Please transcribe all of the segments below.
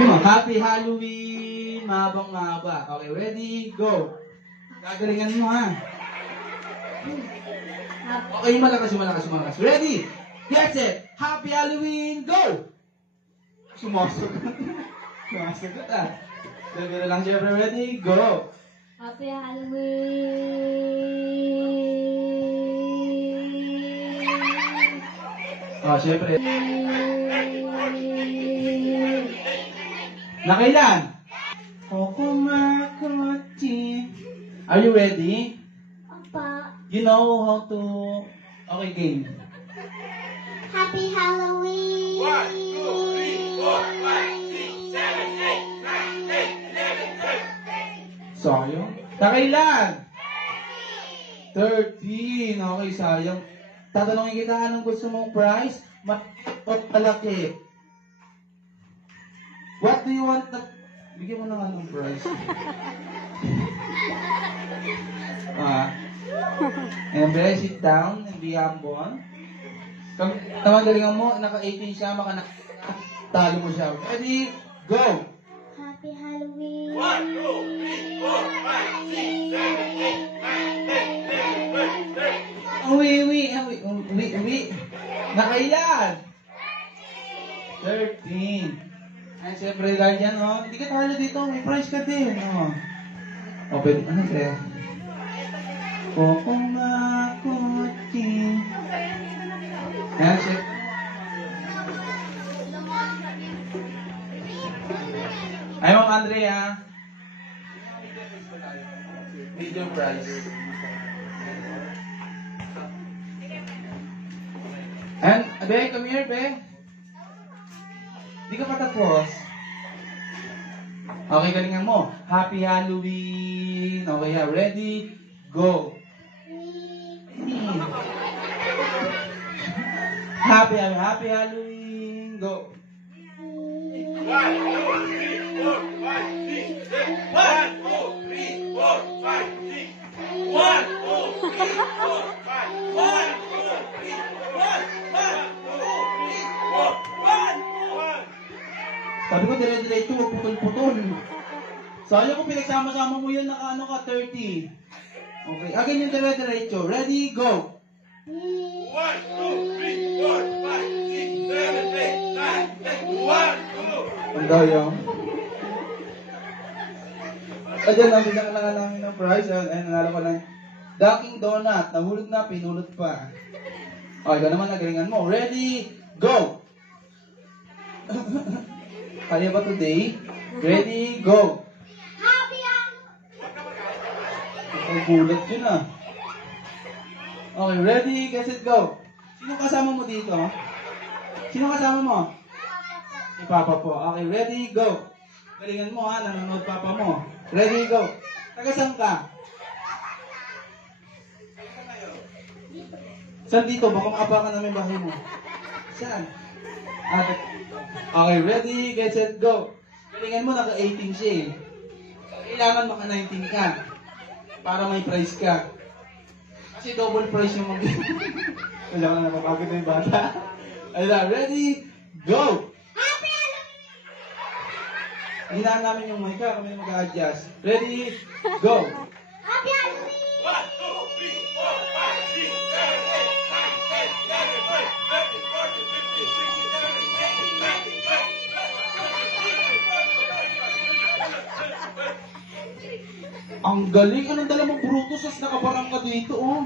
Sabi mo, Happy Halloween! Mahabang mahaba. Okay, ready? Go! Gagalingan mo, ha? Okay, malakas. Ready? Get it! Happy Halloween! Go! Sumasagot. Sumasagot, ha? Sabi lang, syempre, ready? Go! Happy Halloween! Oh, syempre. Nakailan? Kokomakoti. Are you ready? Opa. You know how to... Okay, game. Happy Halloween! 1, 2, 3, 4, 5, 6, 7, 8, 9, 10, 11, 12. Sayang. Nakailan? 13. Okay, sayang. Tatanungin kita, anong gusto mong prize? Malaki. What do you want na... Bigyan mo ng anong prize. And then sit down and be humble. Kung tamandalingan mo, naka-18 siya, talo mo siya. Ready? Go! Happy Halloween! 1, 2, 3, 4, 5, 6, 7, 8, 9, 10, 11, 12, 13. Uwi. Nakailan? 13. Ay, siyempre lang yan, oh. Hindi ka talo dito. May prize ka din, oh. Open. Ano kaya? Kokomakoti. Ayan, siyempre. Ay, Ma'am Andrea. Medium price. And, Be, come here, Be. Di ka pa tapos. Okay, galingan mo. Happy Halloween. Okay, ready? Go. Happy Halloween. Go. 1, 2, 3, 4, 5, 6, 7. 1, 2, 3, 4, 5, 6, 7, 8, 9, 10, 11, 12, 13. Sabi ko, dire-diretso, huwag putol-putol. Sayang ko pinagsama-sama mo yan, naka-ano ka, 30. Okay, again yung dire-diretso. Ready, go! 1, 2, 3, 4, 5, 6, 7, 8, 9, 10, 1, 2. Ang daya. Ayan, nabigyan ka na nga namin ng prize. Ayun, nanalo ko ng Dunkin' Donut. Nahulog na, pinulot pa. Okay, ikaw naman, nagalingan mo. Ready, go! Kaya ba today? Ready, go! Happy Halloween! Ang gulat yun, ah. Okay, ready, get it, go! Sino kasama mo dito? Sino kasama mo? Si Papa po. Okay, ready, go! Galingan mo, ha? Nanonood Papa mo. Ready, go! Taga-saan ka? Saan dito? Baka makapakan namin bahay mo. Saan? Okay, ready, get set, go! Galingan mo, naka-18 siya eh. Kailangan maka-19 ka. Para may prize ka. Kasi double prize yung mag- Wala ka na napapagod na yung bata. Ayun, ready, go! Happy Halloween! Hinaan namin yung mic ha, kami mag-a-adjust. Ready, go! Happy Halloween! 1, 2, 3, 4, 5, 6, 7, 8, 9, 10, 11, 12, 13, 14, 15, 16, 17, 18, 19, 20. Ang galing! Anong dala mong Brutus? As nakabarang ka dito, oh.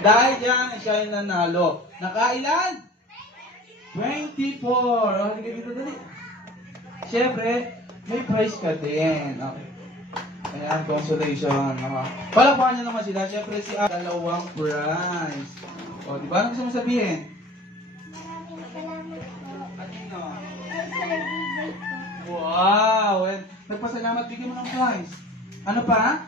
Dahil dyan, siya yung nanalo. Nakailan? 24. Oh, hindi ka dito, dali. Siyempre, may prize ka din. Okay. Ayan, consolation. Palakpakan niyo naman sila. Siyempre, si dalawang prize. O, di ba? Ano gusto mo sabihin? Maraming salamat po. At yun, oh. Ay, sa birthday po. Wow! And, nagpasalamat, bigyan mo ng prize. Ano pa?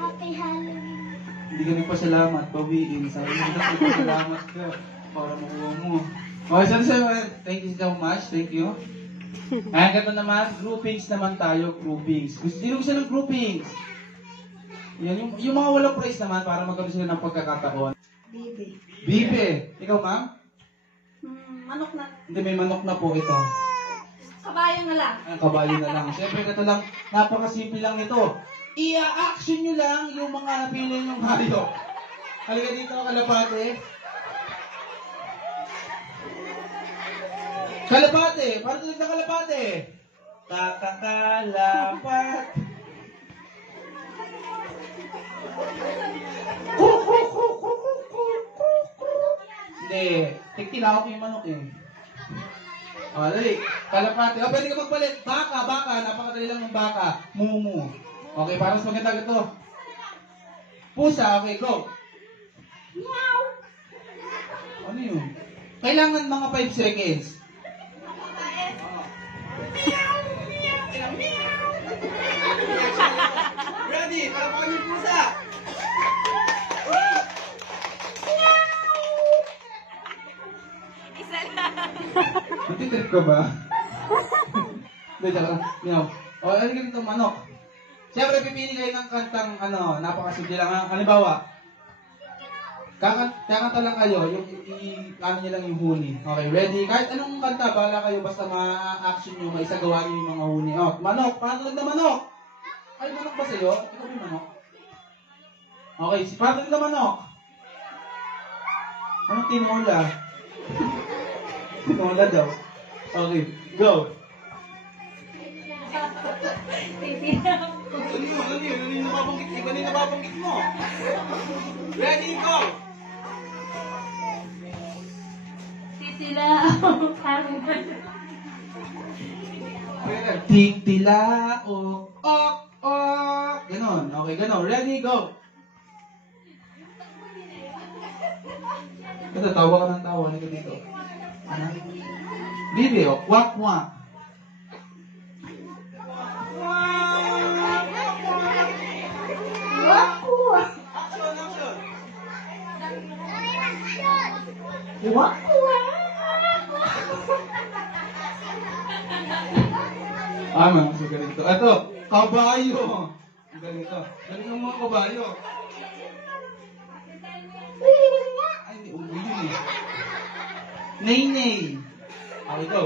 Happy Halloween! Hindi ka nagpasalamat, bawiin. Sabi mo na nagpasalamat ka para makuha mo. Okay, thank you so much. Thank you. Ayan, ganito naman, groupings naman tayo, groupings. Sino gusto ng groupings? Yan, yung mga walang prize naman para magkaroon sila ng pagkakataon. Bibi. Bibe. Ikaw, ma'am? Manok na. Hindi, may manok na po ito. Kabayo na lang. Ang kabayo na lang. Siyempre, ito lang, napakasimple lang ito. I-action nyo lang yung mga napili nyong hayop. Halika dito, kalapate. Kalapate! Parang tulad ng kalapate. Kakakalapat. Hindi. Tinawag yung manok eh. O, dali. Kalapate. O, pwede ka magpalit. Baka. Napakadali lang ng baka. Mumu. Okay, para mas maganda ito. Pusa. Okay, go. Meow. Ano yun? Kailangan mga 5 seconds. Ready? Palapaan yung pusa. Isa lang. Natitrip ka ba? Hindi, tsaka lang. Meow. O, ano ganito, manok? Siyempre, pipili kayo ng kantang, napakasimple lang. Halimbawa, kakanta lang kayo, yung ano nyo lang yung huni. Okay, ready? Kahit anong kanta, bahala kayo, basta ma-action nyo, maisagawa nyo yung mga huni. O, manok, patulad na manok! Ay, manok ba sa'yo? Ikaw ba yung manok? Okay, si patulad na manok. Anong tinola? Tinola daw. Okay, go. Ano yung nababanggit mo? Ready, go! Titila. Titila, ok. Ganon, okay, ganon. Ready, go! Ito, tawa ka ng tawa. Nito dito. Ano? Bibi, o. Kwak, kwak. Action, action. Mas magaling ito. Ito, kabayo. Ang galing ito. Galing ng mga kabayo. Ay, hindi. Yun eh. Nay-nay. Okay, go.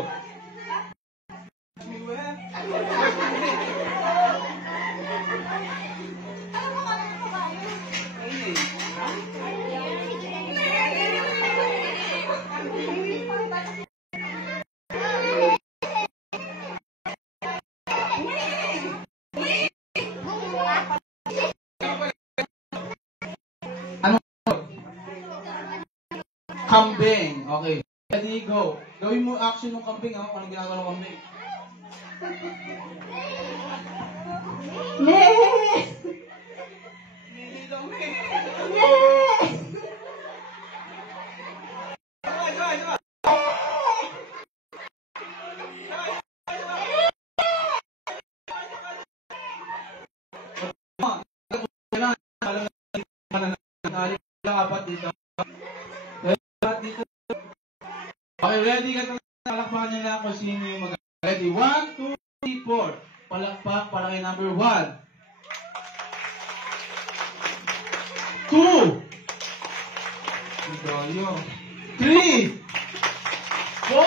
Kambing. Okay. Ready, go. Gawin mo action ng kambing, ha? Kung anong ginagawa ng kambing. Apat dito. Okay, ready ka na. Palakpakan niya lang kung sino yung mag- Ready? 1, 2, 3, 4. Palakpak para kay number 1. 2. 3. 4.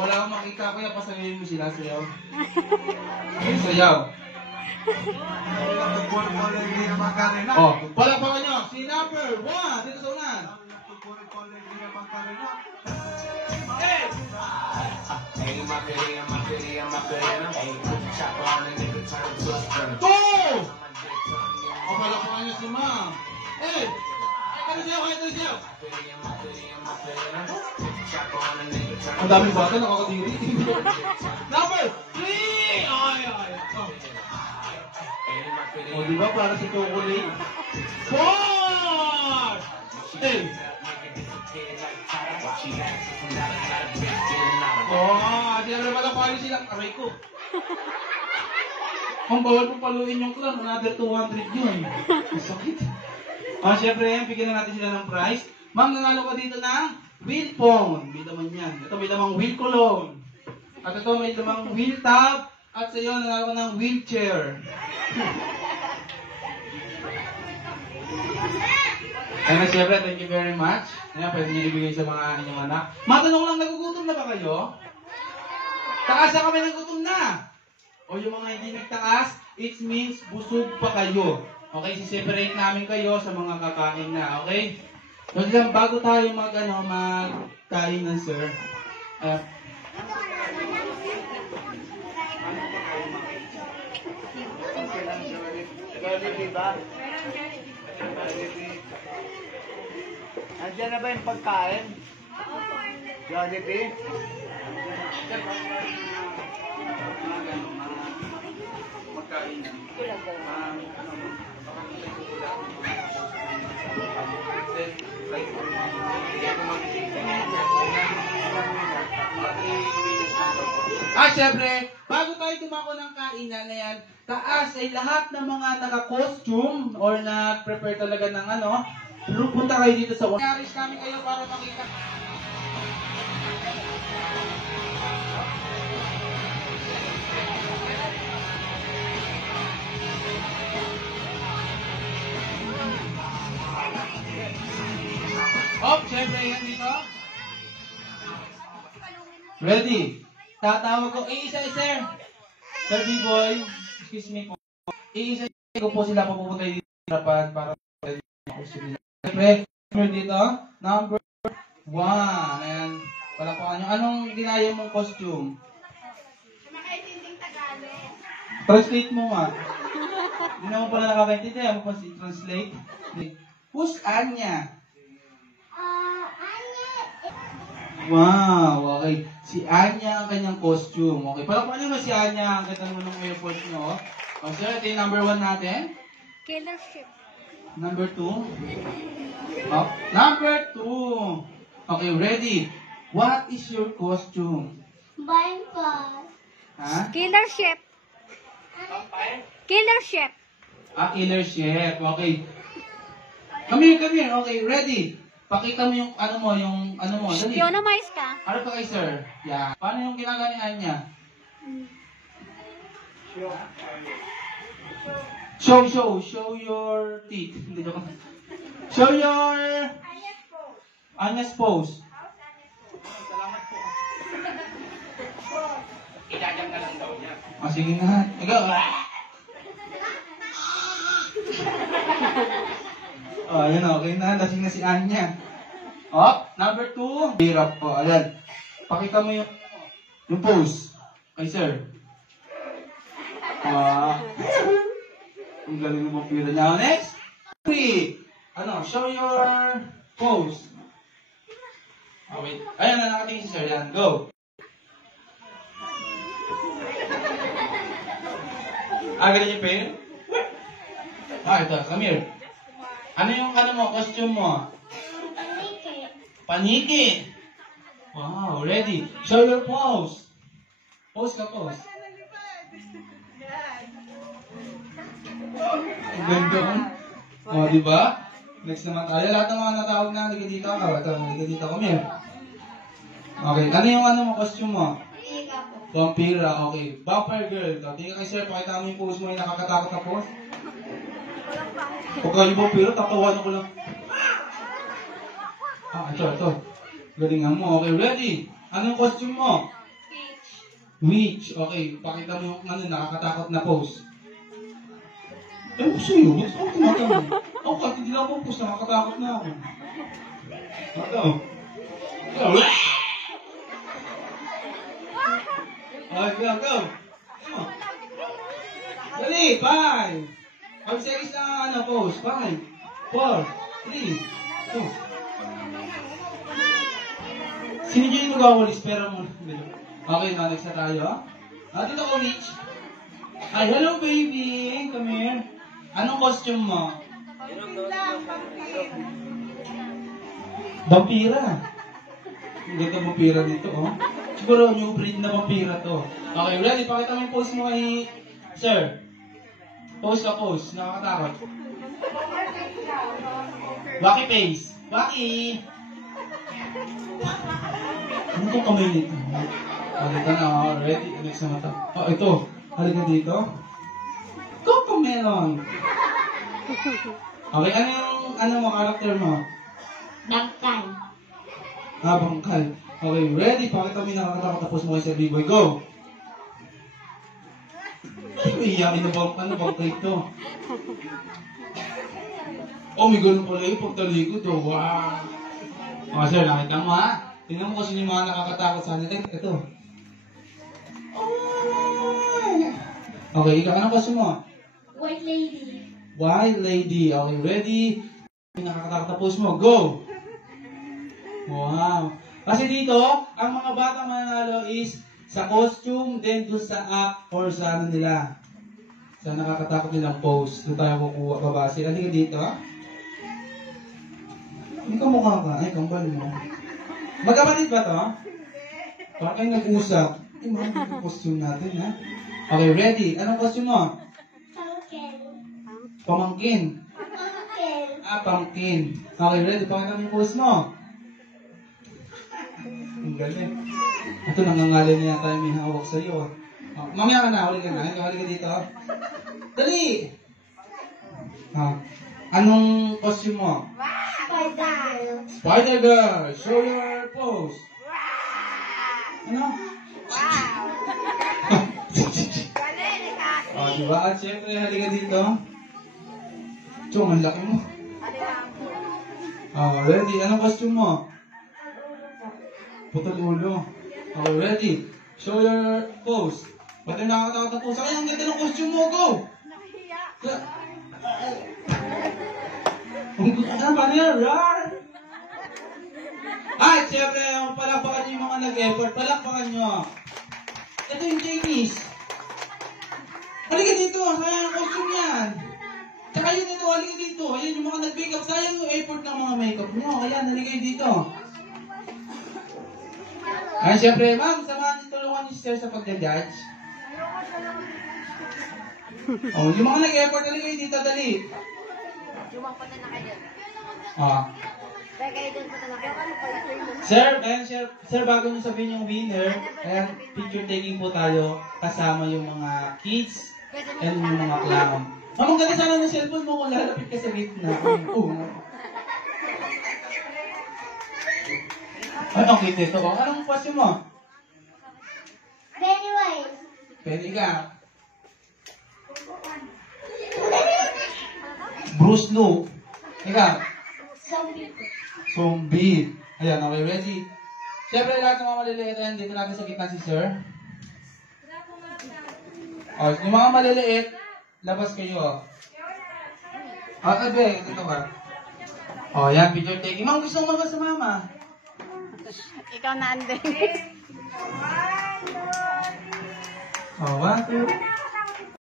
Wala akong makita. Kaya pasayayin mo sila. Sayaw. Okay, sayaw. Oh, palakpakan niyo. Si number 1. Dito sa unan. Go! O, palakpakan niyo si ma'am. Hey! Ay, kayo siya. Ang daming bata, nakakadiri. Number 3! Ay. O, di ba para sa chocolate? 4! Hey! Di naman malapali silang aray ko. Kung bawal po paluin yung clown, another 200 yun. Masakit. Siyempre, bigyan na natin sila ng prize. Ma'am, nanalo ka dito ng wheel phone. May laman yan. Ito may lamang wheel cologne. At ito may lamang wheel tab. At sa iyo, nanalo ka ng wheelchair. And siyempre, thank you very much. Ayan, pwede nyo ibigay sa mga inyong anak. Matanong lang, nagugutom na ba kayo? Taas na kami, nagutom na! O yung mga hindi nagtaas, it means busog pa kayo. Okay, si-separate namin kayo sa mga kakain na, okay? So, lang, bago tayo magkain ng sir, Jollibee ba? Andiyan na ba yung pagkain? Jollibee? magkain na. Syempre, bago tayo tumako ng kainan na yan, taas ay lahat ng mga naka-costume or na-prepare talaga ng punta kayo dito sa Narish namin kayo para makita. Syempre, yan dito. Ready? Tatawag ko, isa-isa. Sir B-Boy, excuse me po. Isa-isa ko po sila papupunta dito para Siyempre, dito, number 1. Ayan, palakpakan nyo. Anong ginaya mong costume? Makaintinding Tagalog. Translate mo nga. Hindi naman pala nakakaintindi. Ano pa si-translate? Who's Anya? Wow, okay. Si Anya ang kanyang costume. Okay, palakpakan nyo ba si Anya? Ang ganda naman ng airport nyo. O, sir, ito yung number 1 natin. Killer ship. Number 2. Oh, number 2. Okay, ready. What is your costume? Bangkok. Ha? Killer ship. Killer ship. Killer chef. Okay. Come here. Okay, ready. Pakita mo yung ano mo. Dali. Economize ka. Ano pa kay sir? Yeah. Paano yung ginagawa ni Anya? Show your teeth. Hindi joke. Show your Anya's pose. Salamat po. Idadang na lang daw niya. Sige na. Ikaw. Ayan, okay na. Lasing na si Anya. Number 2. Hirap po. Ayan. Pakita mo yung pose. Kay sir. Ang galing ng vampiro niya. Next. 3. Show your pose. Wait. Ayan na, nakatingin si sir. Yan. Go. Ganun yung pain? Ito. Come here. Ano yung costume mo? Paniki. Wow, ready. Show your pose. Pose ka, pose. Ang ganda mo. Diba? Next naman tayo. Lahat ng mga natawag na, halika dito. Halika dito, come here. Okay, ano yung costume mo? Vampira, okay. Vampire girl. Tingnan kay sir, pakita mo yung pose mo, yung nakakatakot na pose. Pagka yung vampiro, tatawanan ko lang. Ito. Galingan mo. Okay, ready? Anong costume mo? Witch. Okay, pakita mo yung nakakatakot na pose. Gusto yun. Gusto ko tumatawag. Ako, kahit hindi lang ako pose, nakakatakot na ako. Ito. Okay, go. Dali, 5. 5 seconds na pose. 5, 4, 3, 2. Sino nyo yung mag-awalis? Pera mo. Okay, next na tayo. Dito ko, Rich. Hi, hello baby. Come here. Anong costume mo? Vampira. Ang ganda vampira dito, oh. Siguro new breed na vampira to. Okay, ready? Pakita mo yung pose mo kay sir. Pose ka, pose. Nakakatakot. Wacky face. Wacky! Ano itong kamay nito? Halika na, ready? Next na mata. Ito. Halika dito. Cocomelon! Okay, ano yung, mo, character mo? Dagtan. Bangkal. Okay, ready? Pakita mo yung nakakatakot tapos mo kayo sa B-boy. Go! Ay, may iyakin na bangkal ito. Oh, may ganun pala yung pagtalikod. Oh, wow! Sir, nakita mo ha? Tingnan mo kasi yung mga nakakatakot sa atin. Ito. Okay, ikaw, anong gusto mo? White lady. White lady. Okay, ready? Nakakatakot na pose mo. Go! Wow! Kasi dito, ang mga bata mananalo is sa costume, then doon sa act, or sa ano nila. Sa nakakatakot nilang pose. Doon tayo kukuha, babase. Halika dito. Hindi ka mukha ka. Ay, kambal mo. Magkapatid ba to? Parang kayo nag-usap. Ay, mahal yung costume natin, ha? Okay, ready? Anong costume mo? Pumpkin. Pamangkin. Pumpkin. Pumpkin. Okay, ready? Pakita mo yung pose mo. Ang galing. Ito, nangangalan niya tayo may hawak sa iyo. Mamaya ka na, huli ka na. Huli ka dito. Dali! Anong costume mo? Spider. Spider Girl! Show your pose! Ano? Diba? At syempre, halika dito. Chong, ang laki mo. Ready? Anong costume mo? Putol ulo. Okay, ready? Show your pose. Ba't yung nakakatakot na pose? Ay, ang ganda ng costume mo. Go! Ano ba niya? Rar! At syempre, palakpakan niyo yung mga nag-effort. Palakpakan nyo. Ito yung Chinese. Halika dito. Sayang ang costume yan. Tsaka yun ito. Halika dito. Ayan yung mga nag-makeup. Sayang yung effort ng mga makeup nyo. Ayan, halika dito. Ay, syempre, ma'am, samahan niyo, tulungan niyo si sir sa pagja-judge. Yung mga nag-effort, halika kayo dito, dali. Jumakot na kayo. Kaya kayo dun sa talakay. Sir, ayan, sir, bago niyo sabihin yung winner, ayan, picture taking po tayo kasama yung mga kids and yung mga clown. Ma'am, ang ganda sana ng cellphone mo kung lalapit ka sa gitna. Anong kita ito? Anong question mo? Pennywise. Pwede ka. Bruce Lee. Ikaw. Zombie. Zombie. Ayan, okay, ready? Siyempre, lahat ng mga maliliit, ayan, dito natin sa gitna si sir. Yung mga maliliit, labas kayo. Tabi, ito ka. Yan, picture taking. Ma'am, gusto mo ba sa mama? Ikaw na, Andre. 1, 2.